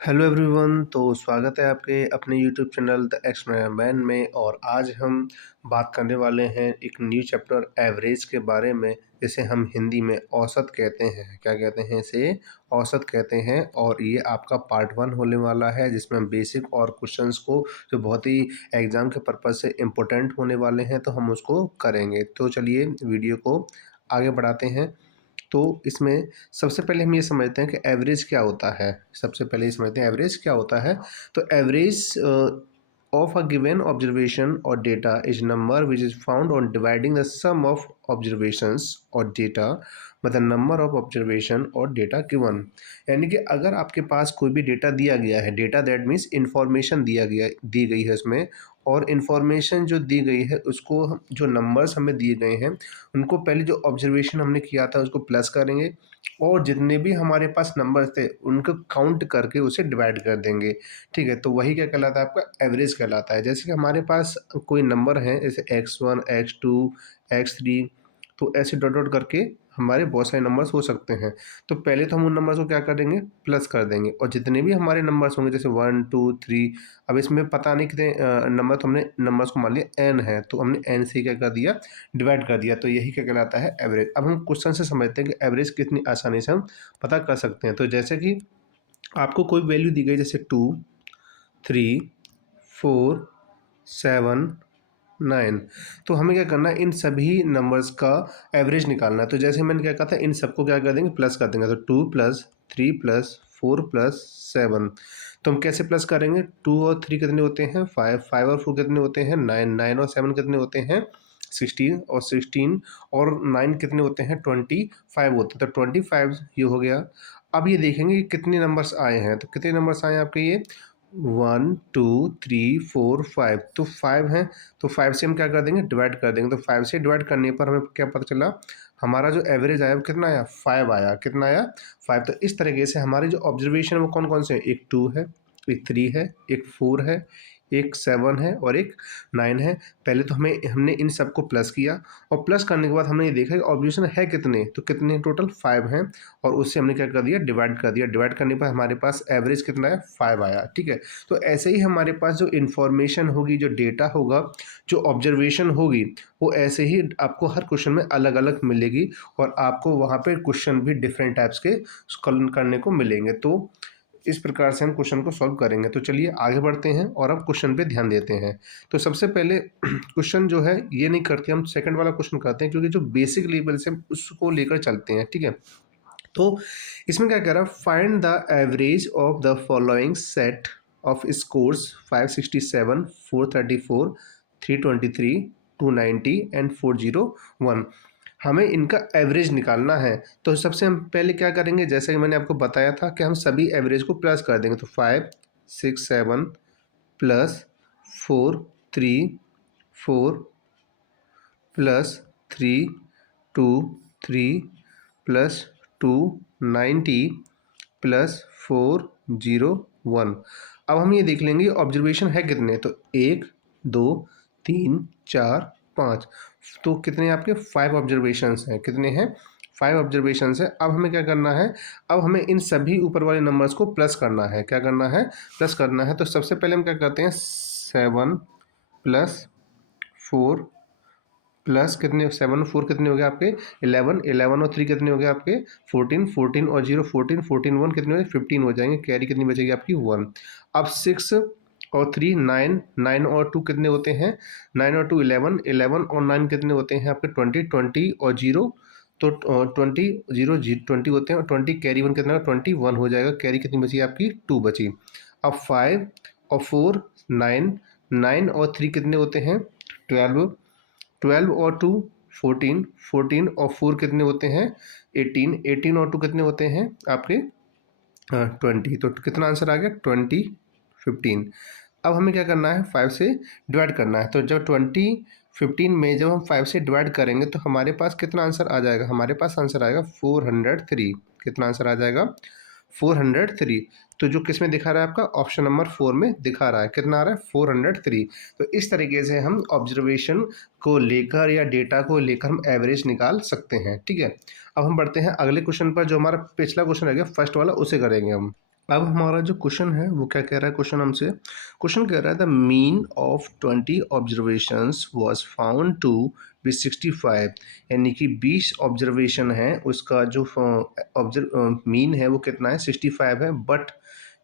Hello everyone. तो स्वागत है आपके अपने YouTube channel the explorer man में। और आज हम बात करने वाले हैं एक न्यू चैप्टर एवरेज के बारे में, जिसे हम हिंदी में औसत कहते हैं। क्या कहते हैं इसे? औसत कहते हैं। और ये आपका पार्ट 1 होने वाला है, जिसमें हम बेसिक और क्वेश्चंस को जो बहुत ही एग्ज़ाम के पर्पज़ से इम्पोर्टेंट होने वाले हैं तो हम उसको करेंगे। तो चलिए वीडियो को आगे बढ़ाते हैं। तो इसमें सबसे पहले हम ये समझते हैं कि एवरेज क्या होता है। सबसे पहले ये समझते हैं एवरेज क्या होता है। तो average of a given observation or data is number which is found on dividing the sum of observations or data by the number of observation or data given. यानी कि अगर आपके पास कोई भी डेटा दिया गया है, डेटा दैट मीन्स इंफॉर्मेशन दी गई है इसमें, और इन्फॉर्मेशन जो दी गई है उसको जो नंबर्स हमें दिए गए हैं उनको पहले जो ऑब्जर्वेशन हमने किया था उसको प्लस करेंगे, और जितने भी हमारे पास नंबर्स थे उनको काउंट करके उसे डिवाइड कर देंगे। ठीक है, तो वही क्या कहलाता है? आपका एवरेज कहलाता है। जैसे कि हमारे पास कोई नंबर है, जैसे x1 x2 x3, तो ऐसे डॉट डॉट करके हमारे बहुत सारे नंबर्स हो सकते हैं। तो पहले तो हम उन नंबर्स को क्या कर देंगे? प्लस कर देंगे। और जितने भी हमारे नंबर्स होंगे, जैसे 1 2 3, अब इसमें पता नहीं कितने नंबर, तो हमने नंबर्स को मान लिया n है, तो हमने n से क्या कर दिया? डिवाइड कर दिया। तो यही क्या कहलाता है? एवरेज। अब हम क्वेश्चन से समझते हैं कि एवरेज कितनी आसानी से हम पता कर सकते हैं। तो जैसे कि आपको कोई वैल्यू दी गई, जैसे 2 3 4 7 9, तो हमें क्या करना है? इन सभी नंबर्स का एवरेज निकालना है। तो जैसे मैंने क्या कहा था, इन सबको क्या कर देंगे? प्लस कर देंगे। तो 2 प्लस 3 प्लस 4 प्लस 7, तो हम कैसे प्लस करेंगे? 2 और 3 कितने होते हैं? 5, 5 और 4 कितने होते हैं? 9, 9 और 7 कितने होते हैं? 16, और 16 और 9 कितने होते हैं? 25 होते हैं। तो 25 ये हो गया। अब ये देखेंगे कि कितने नंबर्स आए हैं। तो कितने नंबर्स आए हैं आपके? ये 1 2 3 4 5, तो 5 हैं। तो 5 से हम क्या कर देंगे? डिवाइड कर देंगे। तो 5 से डिवाइड करने पर हमें क्या पता चला? हमारा जो एवरेज आया वो कितना आया? 5 आया। कितना आया? 5। तो इस तरीके से हमारे जो ऑब्जर्वेशन है वो कौन कौन से हैं? एक 2 है, एक 3 है, एक 4 है, एक 7 है और एक 9 है। पहले तो हमने इन सबको प्लस किया, और प्लस करने के बाद हमने ये देखा कि ऑब्जर्वेशन है कितने, तो कितने टोटल? 5 हैं। और उससे हमने क्या कर दिया? डिवाइड कर दिया। डिवाइड करने पर हमारे पास एवरेज कितना है? 5 आया। ठीक है, तो ऐसे ही हमारे पास जो इन्फॉर्मेशन होगी, जो डेटा होगा, जो ऑब्जर्वेशन होगी, वो ऐसे ही आपको हर क्वेश्चन में अलग अलग मिलेगी, और आपको वहाँ पे क्वेश्चन भी डिफरेंट टाइप्स के करने को मिलेंगे। तो इस प्रकार से हम क्वेश्चन को सॉल्व करेंगे। तो चलिए आगे बढ़ते हैं और अब क्वेश्चन पे ध्यान देते हैं। तो सबसे पहले क्वेश्चन जो है ये नहीं करते, हम सेकंड वाला क्वेश्चन करते हैं, क्योंकि जो बेसिक लेवल से हम उसको लेकर चलते हैं। ठीक है, तो इसमें क्या कह रहा है? Find the average of the following set of scores 567 434 323 290 and 401। हमें इनका एवरेज निकालना है। तो सबसे हम पहले क्या करेंगे? जैसे कि मैंने आपको बताया था कि हम सभी एवरेज को प्लस कर देंगे। तो 5 6 7 प्लस 4 3 4 प्लस 3 2 3 प्लस 290 प्लस 401। अब हम ये देख लेंगे ऑब्जर्वेशन है कितने। तो 1 2 3 4 5, तो कितने आपके? 5 ऑब्जर्वेशंस हैं। कितने हैं? 5 ऑब्जर्वेशंस है। अब हमें क्या करना है? अब हमें इन सभी ऊपर वाले नंबर्स को प्लस करना है। क्या करना है? प्लस करना है। तो सबसे पहले हम क्या करते हैं? 7 प्लस 4 प्लस कितने? 7 और 4 कितने हो गए आपके? 11, 11 और 3 कितने हो गए आपके? 14, 14 और 0 14, 14 1 कितने हो गए? 15 हो जाएंगे। कैरी कितनी बचेगी आपकी? 1। अब 6 और 3 9, 9 और 2 कितने होते हैं? 9 और 2 11, 11 और 9 कितने होते हैं आपके? 20, 20 और 0, तो 20 0 20 होते हैं, और 20 कैरी 1 कितना? 21 हो जाएगा। कैरी कितनी बची आपकी? 2 बची। अब 5 और 4 9, 9 और 3 कितने होते हैं? 12, 12 और 2 14, 14 और 4 कितने होते हैं? 18, 18 और 2 कितने होते हैं आपके? 20। तो कितना आंसर आ गया? 20 15। अब हमें क्या करना है? 5 से डिवाइड करना है। तो जब 20 15 में जब हम 5 से डिवाइड करेंगे तो हमारे पास कितना आंसर आ जाएगा? हमारे पास आंसर आएगा 403। कितना आंसर आ जाएगा? 403। तो जो किस में दिखा रहा है आपका? ऑप्शन नंबर 4 में दिखा रहा है। कितना आ रहा है? 403। तो इस तरीके से हम ऑब्जर्वेशन को लेकर या डेटा को लेकर हम एवरेज निकाल सकते हैं। ठीक है, अब हम बढ़ते हैं अगले क्वेश्चन पर। जो हमारा पिछला क्वेश्चन रह गया फर्स्ट वाला, उसे करेंगे हम। अब हमारा जो क्वेश्चन है वो क्या कह रहा है, क्वेश्चन हमसे क्वेश्चन कह रहा है the mean of 20 observations was found to be 65, यानी कि 20 ऑब्जर्वेशन है उसका जो ऑब्जर्व मीन है वो कितना है 65 है, but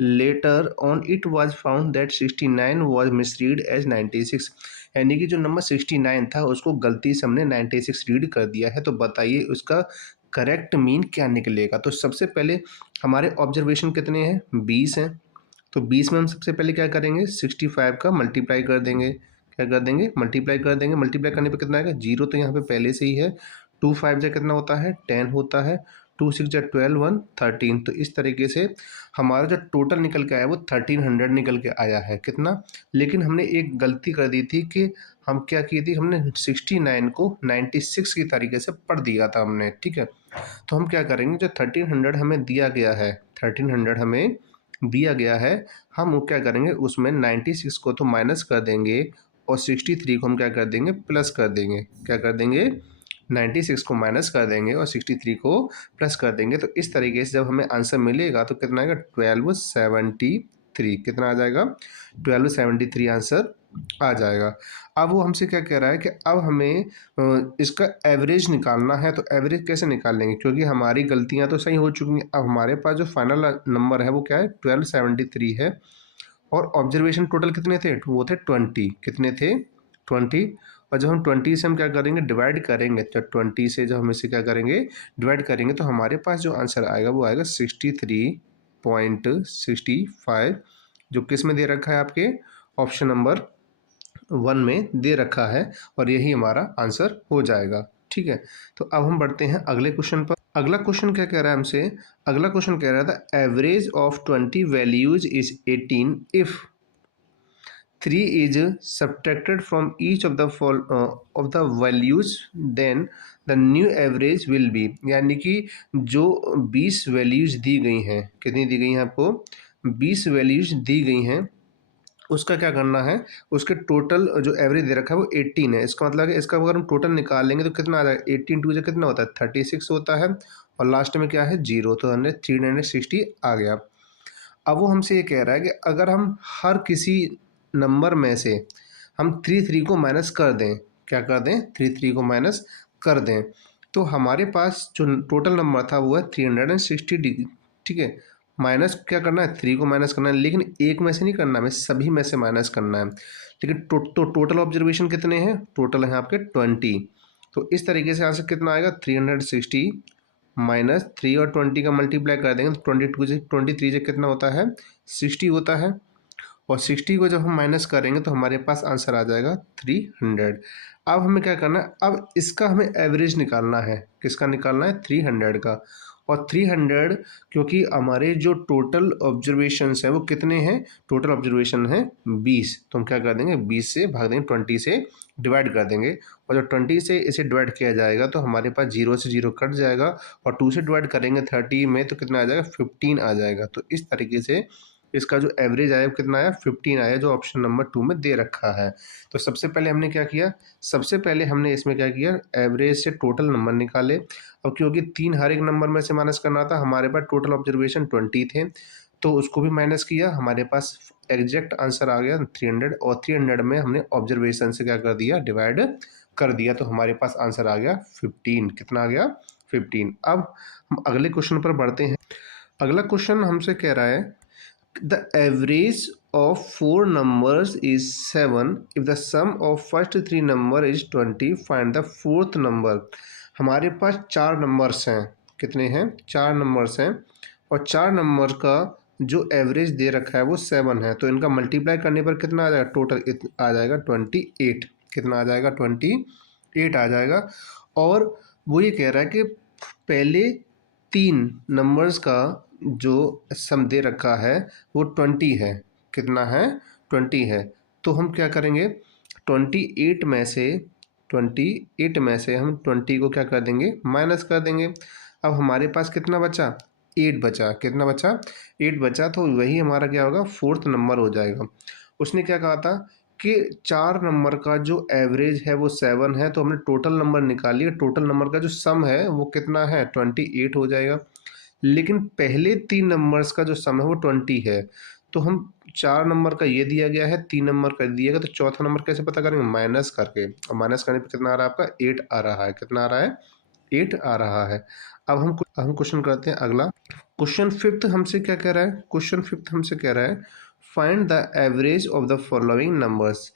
later on it was found that 69 was misread as 96, यानी कि जो नंबर 69 था उसको गलती से हमने 96 रीड कर दिया है। तो बताइए उसका करेक्ट मीन क्या निकलेगा। तो सबसे पहले हमारे ऑब्जर्वेशन कितने हैं 20 हैं, तो 20 में हम सबसे पहले क्या करेंगे 65 का मल्टीप्लाई कर देंगे, क्या कर देंगे मल्टीप्लाई कर देंगे। मल्टीप्लाई करने पे कितना आएगा, जीरो तो यहाँ पे पहले से ही है, 2 5 जा कितना होता है 10 होता है, 2 6 जा 12 1 13। तो इस तरीके से हमारा जो टोटल निकल के आया वो 1300 निकल के आया है। कितना, लेकिन हमने एक गलती कर दी थी कि हम क्या की थी, हमने 69 को 96 की तरीके से पढ़ दिया था हमने, ठीक है। तो हम क्या करेंगे, जो 1300 हमें दिया गया है, 1300 हमें दिया गया है, हम वो क्या करेंगे उसमें 96 को तो माइनस कर देंगे और 63 को हम क्या कर देंगे प्लस कर देंगे, क्या कर देंगे 96 को माइनस कर देंगे और 63 को प्लस कर देंगे। तो इस तरीके से जब हमें आंसर मिलेगा तो कितना आएगा 1273, कितना आ जाएगा 1273 आंसर आ जाएगा। अब वो हमसे क्या कह रहा है कि अब हमें इसका एवरेज निकालना है। तो एवरेज कैसे निकाल लेंगे, क्योंकि हमारी गलतियां तो सही हो चुकी हैं। अब हमारे पास जो फाइनल नंबर है वो क्या है 1273 है, और ऑब्जर्वेशन टोटल कितने थे, वो थे 20, कितने थे 20। और जब हम 20 से हम क्या करेंगे डिवाइड करेंगे, तो 20 से जब हम इसे क्या करेंगे डिवाइड करेंगे तो हमारे पास जो आंसर आएगा वो आएगा 63.65, जो किस में दे रखा है आपके ऑप्शन नंबर 1 में दे रखा है, और यही हमारा आंसर हो जाएगा, ठीक है। तो अब हम बढ़ते हैं अगले क्वेश्चन पर। अगला क्वेश्चन क्या कह रहा है हमसे, अगला क्वेश्चन कह रहा था average of 20 values is 18 if 3 is subtracted from each of the values, then the new average will be, यानी कि जो 20 वैल्यूज दी गई हैं, कितनी दी गई हैं आपको 20 वैल्यूज दी गई हैं, उसका क्या करना है, उसके टोटल जो एवरेज दे रखा है वो 18 है। इसका मतलब है इसका अगर हम टोटल निकाल लेंगे तो कितना आ जाएगा 18 टू जो कितना होता है 36 होता है, और लास्ट में क्या है जीरो, तो हमने 360 आ गया। अब वो हमसे ये कह रहा है कि अगर हम हर किसी नंबर में से हम 3 को माइनस कर दें, क्या कर दें 3 को माइनस कर दें, तो हमारे पास जो टोटल नंबर था वो है 360 डिग्री, ठीक है। माइनस क्या करना है 3 को माइनस करना है, लेकिन एक में से नहीं करना है, हमें सभी में से माइनस करना है। लेकिन तो टोटल ऑब्जर्वेशन कितने हैं, टोटल हैं आपके 20। तो इस तरीके से आंसर कितना आएगा 360 माइनस 3 और 20 का मल्टीप्लाई कर देंगे तो 22 से 23 से कितना होता है 60 होता है, और 60 को जब हम माइनस करेंगे तो हमारे पास आंसर आ जाएगा 300। अब हमें क्या करना है, अब इसका हमें एवरेज निकालना है, किसका निकालना है 300 का। और 300 क्योंकि हमारे जो टोटल ऑब्जर्वेशंस हैं वो कितने हैं, टोटल ऑब्जर्वेशन है 20, तो हम क्या कर देंगे 20 से भाग देंगे 20 से डिवाइड कर देंगे, और जब 20 से इसे डिवाइड किया जाएगा तो हमारे पास जीरो से जीरो कट जाएगा, और 2 से डिवाइड करेंगे 30 में तो कितना आ जाएगा 15 आ जाएगा। तो इस तरीके से इसका जो एवरेज आया वो कितना आया 15 आया, जो ऑप्शन नंबर 2 में दे रखा है। तो सबसे पहले हमने क्या किया, सबसे पहले हमने इसमें क्या किया एवरेज से टोटल नंबर निकाले। अब क्योंकि 3 हर एक नंबर में से माइनस करना था, हमारे पास टोटल ऑब्जर्वेशन 20 थे, तो उसको भी माइनस किया, हमारे पास एग्जैक्ट आंसर आ गया 300, और 300 में हमने ऑब्जर्वेशन से क्या कर दिया डिवाइड कर दिया, तो हमारे पास आंसर आ गया 15, कितना आ गया 15। अब हम अगले क्वेश्चन पर बढ़ते हैं। अगला क्वेश्चन हमसे कह रहा है the average of four numbers is 7 if the sum of first three number is 20, find the fourth number। हमारे पास 4 नंबर्स हैं, कितने हैं 4 नंबर्स हैं, और 4 नंबर का जो एवरेज दे रखा है वो 7 है, तो इनका मल्टीप्लाई करने पर कितना आ जाएगा टोटल आ जाएगा 28, कितना आ जाएगा 28 आ जाएगा। और वो ये कह रहा है कि पहले 3 नंबर्स का जो सम दे रखा है वो 20 है, कितना है 20 है। तो हम क्या करेंगे 28 में से 28 में से हम 20 को क्या कर देंगे माइनस कर देंगे। अब हमारे पास कितना बचा 8 बचा, कितना बचा 8 बचा, तो वही हमारा क्या होगा फोर्थ नंबर हो जाएगा। उसने क्या कहा था कि 4 नंबर का जो एवरेज है वो 7 है, तो हमने टोटल नंबर निकाल लिया, टोटल नंबर का जो सम है वो कितना है 28 हो जाएगा। लेकिन पहले 3 नंबर्स का जो सम है वो 20 है। तो हम 4 नंबर का ये दिया गया है, 3 नंबर का दिया गया, तो चौथा नंबर कैसे पता करेंगे? माइनस करके। और माइनस करने पे कितना आ रहा है आपका? 8 आ रहा है। कितना आ रहा है? 8 आ रहा है। अब हम क्वेश्चन करते हैं अगला। क्वेश्चन फिफ्थ हमसे क्या कह रहा है? क्वेश्चन फिफ्थ हमसे कह रहा है find the average of the following numbers.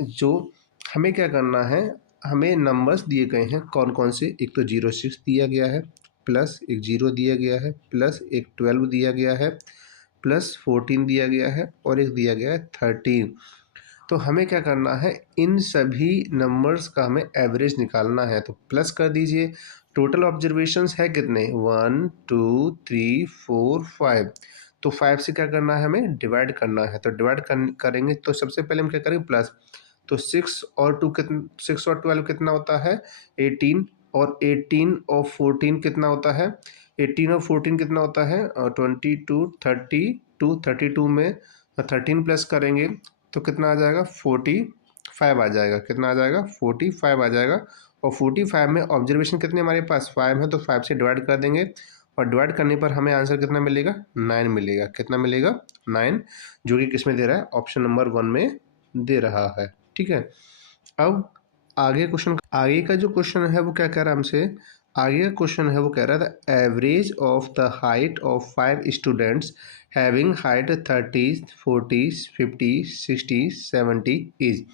जो हमें क्या करना है, हमें नंबर्स दिए गए हैं कौन कौन से। एक तो 06 दिया गया है, प्लस एक 0 दिया गया है, प्लस एक 12 दिया गया है, प्लस 14 दिया गया है और एक दिया गया है 13। तो हमें क्या करना है, इन सभी नंबर्स का हमें एवरेज निकालना है। तो प्लस कर दीजिए। टोटल ऑब्जर्वेशंस है कितने? 1 2 3 4 5। तो 5 से क्या करना है, हमें डिवाइड करना है। तो डिवाइड करेंगे तो सबसे पहले हम क्या करेंगे? प्लस। तो 6 और 2 कितना, 6 और 12 कितना होता है? 18। और 18 और 14 कितना होता है? 18 और 14 कितना होता है? 22 32 32 में 13 प्लस करेंगे तो कितना आ जाएगा? 45 आ जाएगा। कितना आ जाएगा? 45 आ जाएगा। और 45 में ऑब्जर्वेशन कितने हमारे पास? 5 है, तो 5 से डिवाइड कर देंगे और डिवाइड करने पर हमें आंसर कितना मिलेगा? 9 मिलेगा। कितना मिलेगा? 9, जो कि किस में दे रहा है? ऑप्शन नंबर 1 में दे रहा है। ठीक है। अब आगे का जो क्वेश्चन है वो क्या कह रहा है हमसे? आगे का क्वेश्चन है वो कह रहा है the average of the height of 5 students having height 30 40 50 60 70 is.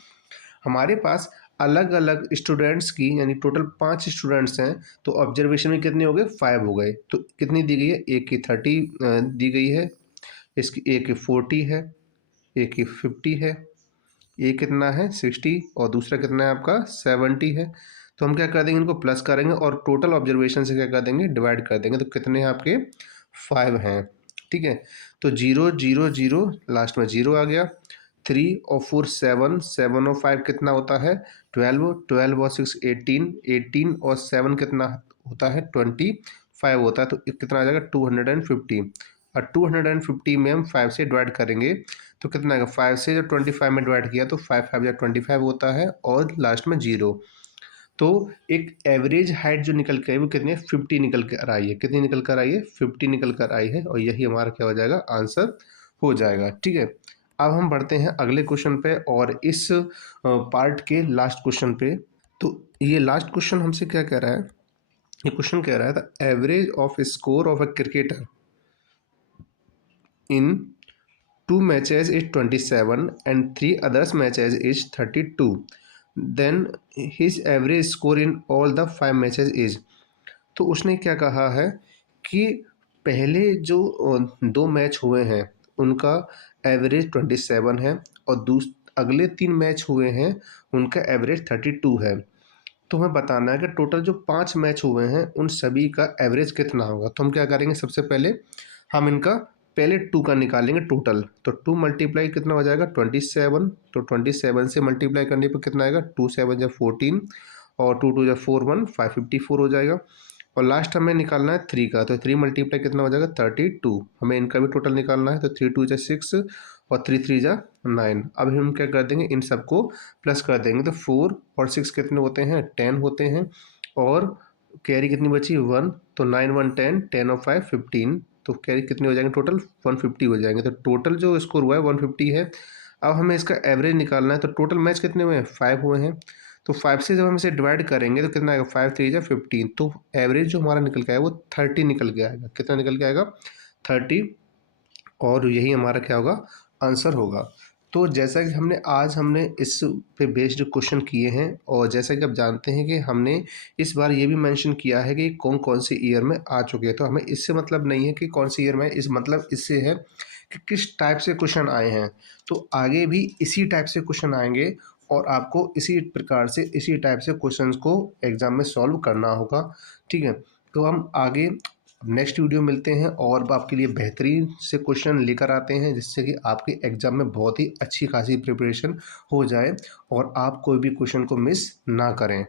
हमारे पास अलग अलग स्टूडेंट्स की, यानी टोटल 5 स्टूडेंट्स हैं, तो ऑब्जर्वेशन में कितने हो गए? 5 हो गए। तो कितनी दी गई है? एक की 30 दी गई है, इसकी एक की 40 है, एक की 50 है, एक कितना है? 60 और दूसरा कितना है आपका? 70 है। तो हम क्या कर देंगे? इनको प्लस करेंगे और टोटल ऑब्जर्वेशन से क्या कर देंगे? डिवाइड कर देंगे। तो कितने हैं आपके? 5 हैं। ठीक है। तो 0 0 0, लास्ट में 0 आ गया। 3 और 4 7, 7 और 5 कितना होता है? 12, 12 और 6 18, 18 और 7 कितना होता है? 25 होता है। तो कितना आ जाएगा? 250। और 250 में हम 5 से डिवाइड करेंगे तो कितना आएगा? 5 से जब 25 में डिवाइड किया तो 5 5 या 25 होता है और लास्ट में 0। तो एक एवरेज हाइट जो निकल के आई वो कितनी है? 50 निकल कर आई है। कितनी निकल कर आई है? 50 निकल कर आई है। और यही हमारा क्या हो जाएगा? आंसर हो जाएगा। ठीक है। अब हम बढ़ते हैं अगले क्वेश्चन पे और इस पार्ट के लास्ट क्वेश्चन पे। तो ये लास्ट क्वेश्चन हमसे क्या कह रहा है? ये क्वेश्चन कह रहा है the average off score of a cricketer in 2 matches is 27 and 3 others matches is 32. Then his average score in all the 5 matches is। तो उसने क्या कहा है कि पहले जो 2 मैच हुए हैं उनका एवरेज 27 है और अगले 3 मैच हुए हैं उनका एवरेज 32 है। तो हमें बताना है कि टोटल जो 5 मैच हुए हैं उन सभी का एवरेज कितना होगा। तो हम क्या करेंगे? सबसे पहले हम इनका पहले 2 का निकालेंगे टोटल। तो 2 मल्टीप्लाई कितना हो जाएगा? 27। तो 27 से मल्टीप्लाई करने पर कितना आएगा? 2 7 या 14 और 2 2 या 4 1 554 हो जाएगा। और लास्ट हमें निकालना है 3 का। तो 3 मल्टीप्लाई कितना हो जाएगा? 32। हमें इनका भी टोटल निकालना है। तो 3 2 जा 6 और 3 3 जा 9। अब हम क्या कर देंगे? इन सबको प्लस कर देंगे। तो 4 और 6 कितने होते हैं? 10 होते हैं। और कैरी कितनी बची? 1। तो 9 1 10, 10 और 5 15। तो कैरी कितने हो जाएंगे? टोटल 150 हो जाएंगे। तो टोटल जो स्कोर हुआ है 150 है। अब हमें इसका एवरेज निकालना है। तो टोटल मैच कितने हुए हैं? 5 हुए हैं। तो 5 से जब हम इसे डिवाइड करेंगे तो कितना आएगा? 5 3 जा 15। तो एवरेज जो हमारा निकल के आएगा वो 30 निकल के आएगा। कितना निकल के आएगा? 30। और यही हमारा क्या होगा? आंसर होगा। तो जैसा कि हमने इस पे बेस्ड क्वेश्चन किए हैं और जैसा कि आप जानते हैं कि हमने इस बार ये भी मेंशन किया है कि कौन कौन से ईयर में आ चुके हैं। तो हमें इससे मतलब नहीं है कि कौन से ईयर में, इस मतलब इससे है कि किस टाइप से क्वेश्चन आए हैं। तो आगे भी इसी टाइप से क्वेश्चन आएंगे और आपको इसी प्रकार से इसी टाइप से क्वेश्चंस को एग्ज़ाम में सॉल्व करना होगा। ठीक है। तो हम आगे नेक्स्ट वीडियो मिलते हैं और आपके लिए बेहतरीन से क्वेश्चन लेकर आते हैं जिससे कि आपके एग्ज़ाम में बहुत ही अच्छी खासी प्रिपरेशन हो जाए और आप कोई भी क्वेश्चन को मिस ना करें।